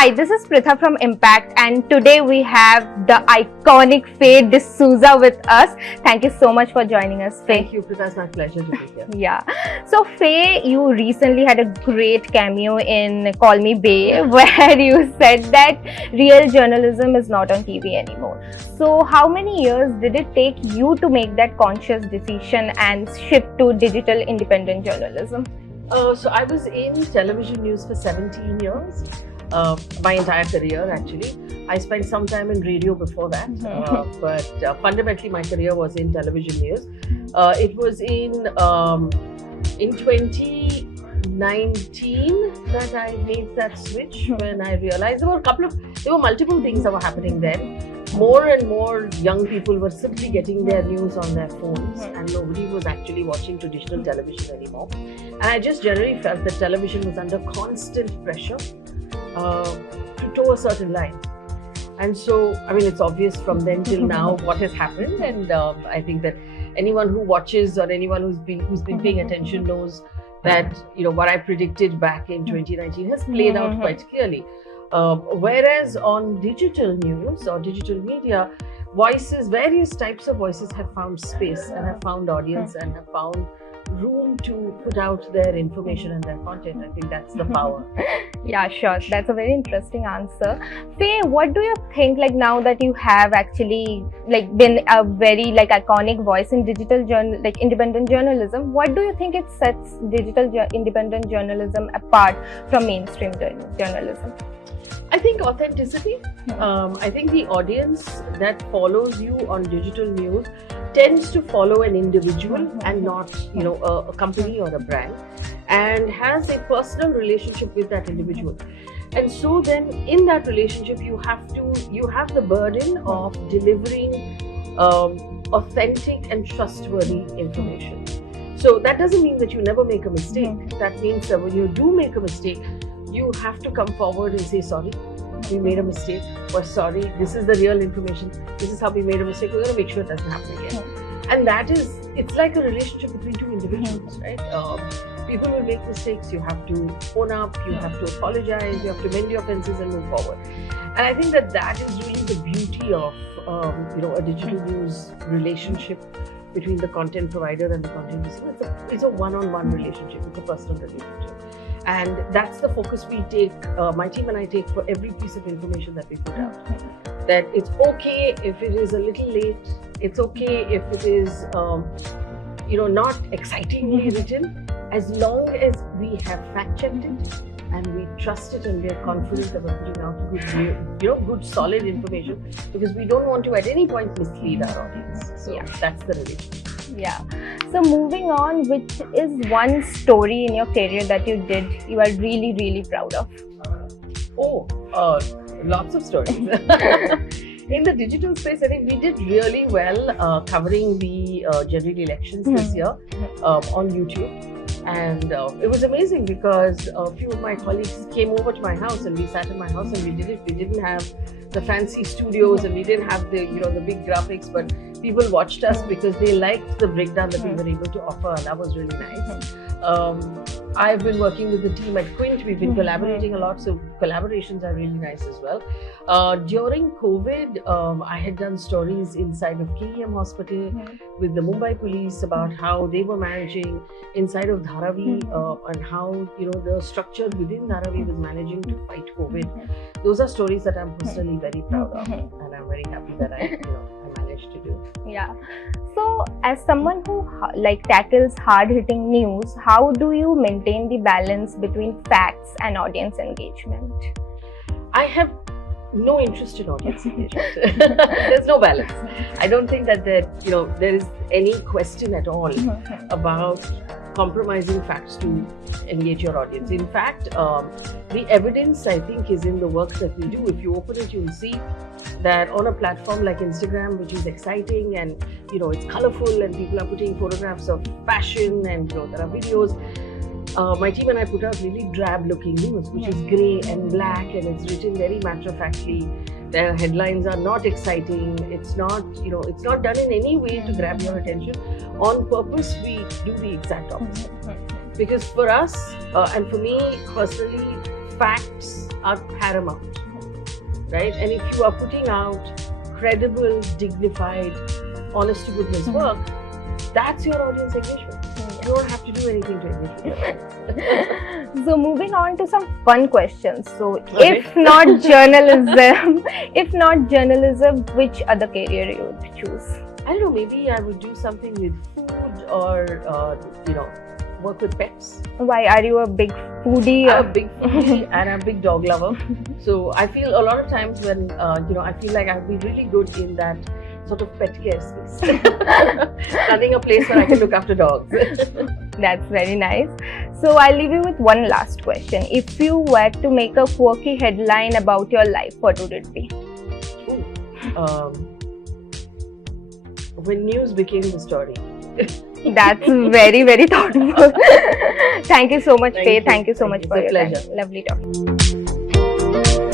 Hi, this is Pritha from Impact, and today we have the iconic Faye D'Souza with us. Thank you so much for joining us, Faye. Thank you, Pritha. It's my pleasure to be here. Yeah. So, Faye, you recently had a great cameo in Call Me Bae, where you said that real journalism is not on TV anymore. So, how many years did it take you to make that conscious decision and shift to digital independent journalism? So I was in television news for 17 years, my entire career actually. I spent some time in radio before that, but fundamentally my career was in television news. It was in 2019 that I made that switch when I realized there were multiple things that were happening then. More and more young people were simply getting their news on their phones, and nobody was actually watching traditional television anymore. And I just generally felt that television was under constant pressure to toe a certain line. And so, I mean, it's obvious from then till now what has happened, and I think that anyone who watches or anyone who's been paying attention knows that what I predicted back in 2019 has played out quite clearly. Whereas on digital news or digital media, various types of voices have found space and have found audience and have found room to put out their information and their content. I think that's the power. Yeah, sure. That's a very interesting answer. Faye, what do you think, now that you have actually been a very iconic voice in digital independent journalism, what do you think it sets digital independent journalism apart from mainstream journalism? I think authenticity. I think the audience that follows you on digital news tends to follow an individual and not, a company or a brand, and has a personal relationship with that individual. And so then in that relationship, you have the burden of delivering authentic and trustworthy information. So that doesn't mean that you never make a mistake. That means that when you do make a mistake, you have to come forward and say, sorry, we made a mistake. We're sorry. This is the real information. This is how we made a mistake. We're going to make sure it doesn't happen again. And it's like a relationship between two individuals, right? People will make mistakes. You have to own up. You have to apologize. You have to mend your fences and move forward. And I think that is really the beauty of, a digital news relationship between the content provider and the content receiver. It's a one-on-one relationship. It's a personal relationship. And that's the focus we take, my team and I take for every piece of information that we put out. That it's okay if it is a little late. It's okay if it is, not excitingly written, as long as we have fact-checked it and we trust it and we are confident about putting out good solid information, because we don't want to at any point mislead our audience. So that's the relationship. Yeah. So moving on, which is one story in your career that you did you are really, really proud of? Lots of stories. In the digital space, I think we did really well covering the general elections this year on YouTube. And it was amazing because a few of my colleagues came over to my house and we sat in my house and we did it. We didn't have the fancy studios and we didn't have the the big graphics, but people watched us because they liked the breakdown that we were able to offer, and that was really nice. I've been working with the team at Quint. We've been collaborating a lot, so collaborations are really nice as well. During COVID, I had done stories inside of KEM Hospital with the Mumbai police about how they were managing inside of Dharavi and how the structure within Dharavi was managing to fight COVID. Those are stories that I'm personally very proud of, and I'm very happy that I managed to do. Yeah. So, as someone who tackles hard-hitting news, how do you maintain the balance between facts and audience engagement? I have no interest in audience engagement. There's no balance. I don't think that there is any question at all about compromising facts to engage your audience. In fact, the evidence, I think, is in the work that we do. If you open it, you'll see that on a platform like Instagram, which is exciting and it's colorful and people are putting photographs of fashion and there are videos, my team and I put out really drab looking news, which is grey and black, and it's written very matter-of-factly. The headlines are not exciting. It's not done in any way to grab your attention. On purpose, we do the exact opposite. Because for us, and for me personally, facts are paramount, right? And if you are putting out credible, dignified, honest to goodness work, that's your audience engagement. You don't have to do anything to engage with them. So moving on to some fun questions. So Okay. if not journalism, which other career you would choose? I don't know, maybe I would do something with food or, work with pets. Why are you a big foodie? I'm a big foodie and I'm a big dog lover. So I feel a lot of times when, I feel like I'd be really good in that sort of pet care space. Running a place where I can look after dogs. That's very nice. So I'll leave you with one last question. If you were to make a quirky headline about your life, what would it be? When news became the story. That's very, very thoughtful. Thank you so much, Thank Faye. you. Thank you so Thank much you. for It's a your time. pleasure. Lovely talking.